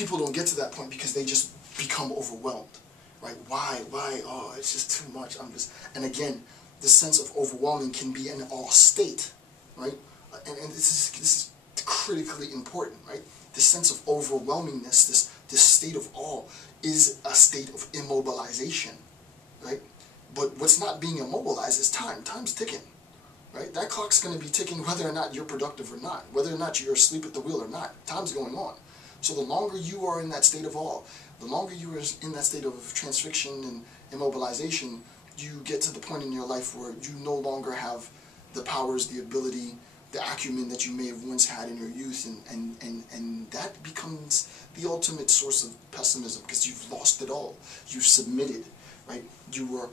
people don't get to that point because they just become overwhelmed, right? Why? Oh, it's just too much. And again, the sense of overwhelming can be an all state, right? And this is critically important, right? This sense of overwhelmingness, this state of awe, is a state of immobilization, right? But what's not being immobilized is time. Time's ticking, right? That clock's going to be ticking whether or not you're productive or not, whether or not you're asleep at the wheel or not. Time's going on. So the longer you are in that state of awe, the longer you are in that state of transfixion and immobilization, you get to the point in your life where you no longer have the powers, the ability, the acumen that you may have once had in your youth, and that becomes the ultimate source of pessimism, because you've lost it all. You've submitted, right? You were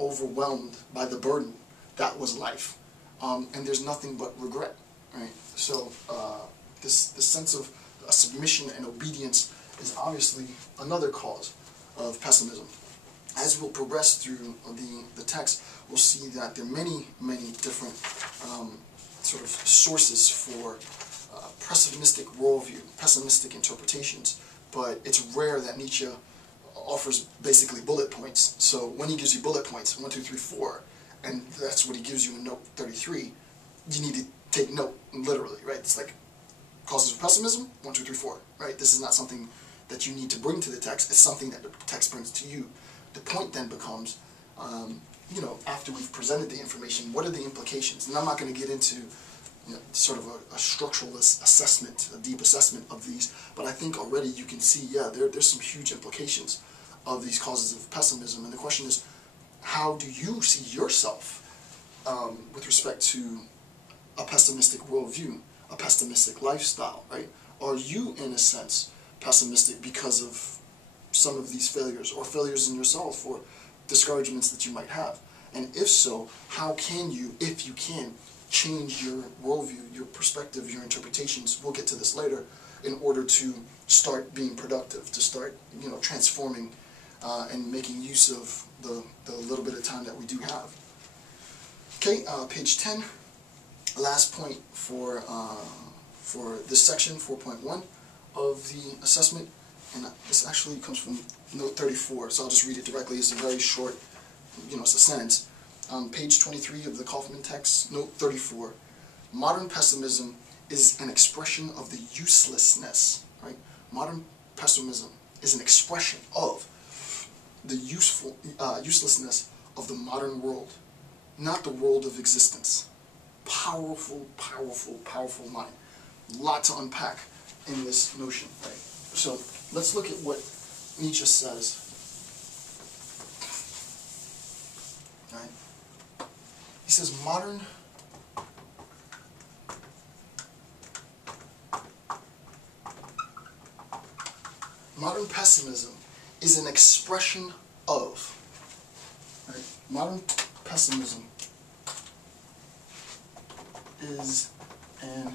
overwhelmed by the burden that was life, and there's nothing but regret, right? So this sense of submission and obedience is obviously another cause of pessimism. As we'll progress through the text, we'll see that there are many different sort of sources for pessimistic worldview, pessimistic interpretations, but it's rare that Nietzsche offers basically bullet points. So when he gives you bullet points, 1, 2, 3, 4, and that's what he gives you in note 33, you need to take note, literally, right? It's like causes of pessimism, 1, 2, 3, 4, right? This is not something that you need to bring to the text, it's something that the text brings to you. The point then becomes, you know, after we've presented the information, what are the implications? And I'm not going to get into, you know, sort of a structural assessment, a deep assessment of these, but I think already you can see, yeah, there's some huge implications of these causes of pessimism. And the question is, how do you see yourself with respect to a pessimistic worldview, a pessimistic lifestyle, right? Are you, in a sense, pessimistic because of some of these failures, or failures in yourself, or discouragements that you might have? And if so, how can you, if you can, change your worldview, your perspective, your interpretations, we'll get to this later, in order to start being productive, to start, you know, transforming and making use of the little bit of time that we do have. Okay, page 10, last point for this section, 4.1 of the assessment. And this actually comes from note 34, so I'll just read it directly. It's a very short, you know, it's a sentence. Page 23 of the Kaufman text, note 34. Modern pessimism is an expression of the uselessness, right? Modern pessimism is an expression of the uselessness of the modern world, not the world of existence. Powerful, powerful, powerful mind. A lot to unpack in this notion, right? So let's look at what Nietzsche says. Right? He says modern pessimism is an expression of, right? Modern pessimism is an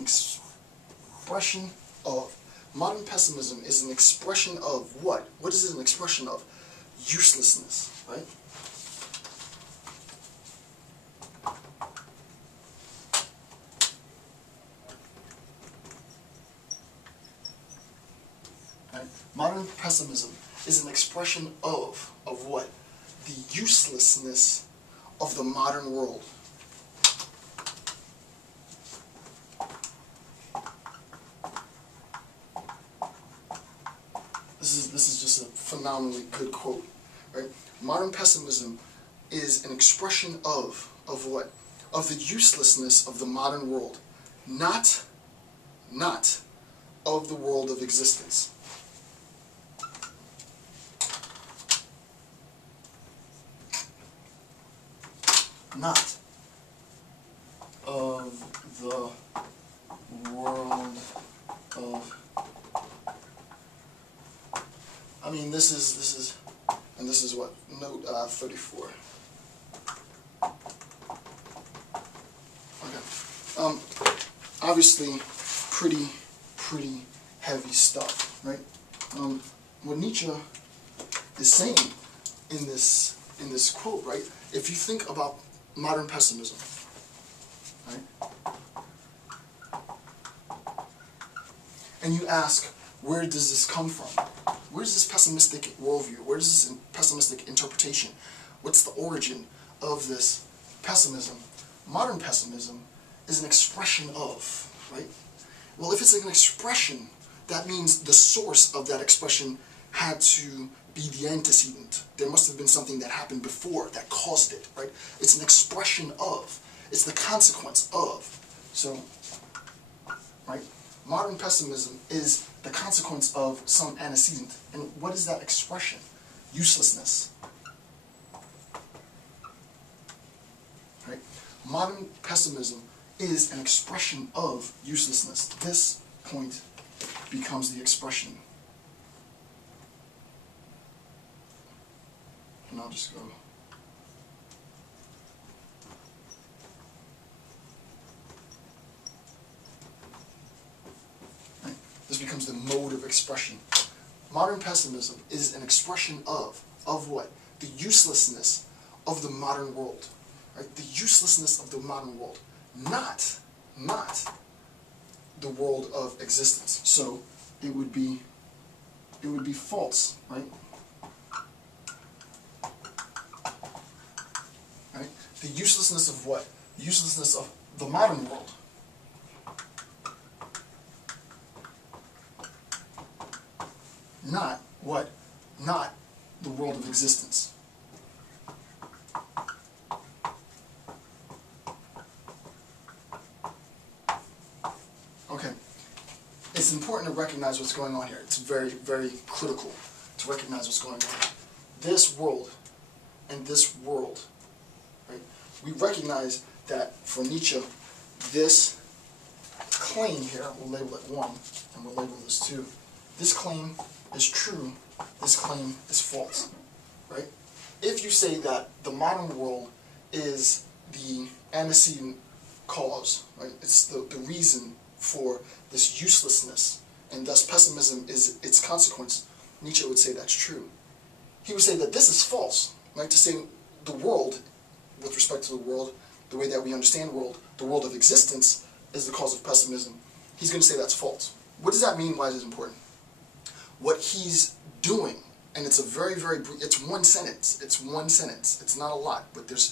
expression of. Modern pessimism is an expression of what? What is it an expression of? Uselessness, right? Right? Modern pessimism is an expression of what? The uselessness of the modern world. This is just a phenomenally good quote, right? Modern pessimism is an expression of what? Of the uselessness of the modern world, not of the world of existence. Not of the world of. I mean, this is, and this is what, note 34. Okay. Obviously, pretty heavy stuff, right? What Nietzsche is saying in this quote, right? If you think about modern pessimism, right? and you ask, where does this come from? Where does this pessimistic worldview, where does this pessimistic interpretation, what's the origin of this pessimism? Modern pessimism is an expression of, right? Well, if it's an expression, that means the source of that expression had to be the antecedent. There must have been something that happened before that caused it, right? It's an expression of. It's the consequence of. So, right? Modern pessimism is the consequence of some antecedent. And what is that expression? Uselessness. Right? Modern pessimism is an expression of uselessness. This point becomes the expression. And I'll just go. Right? This becomes the mode of expression. Modern pessimism is an expression of what? The uselessness of the modern world. Right? The uselessness of the modern world. Not the world of existence. So it would be false, right? Right? The uselessness of what? The uselessness of the modern world. Not what? Not the world of existence. Okay. It's important to recognize what's going on here. It's very, very critical to recognize what's going on. This world and this world, right? We recognize that for Nietzsche, this claim here, we'll label it 1, and we'll label this 2. This claim is true, this claim is false, right? If you say that the modern world is the antecedent cause, right? It's the reason for this uselessness, and thus pessimism is its consequence, Nietzsche would say that's true. He would say that this is false, right? To say the world, with respect to the world, the way that we understand the world of existence is the cause of pessimism. He's going to say that's false. What does that mean? Why is it important? What he's doing, and it's a very, very brief, it's one sentence. It's one sentence. It's not a lot, but there's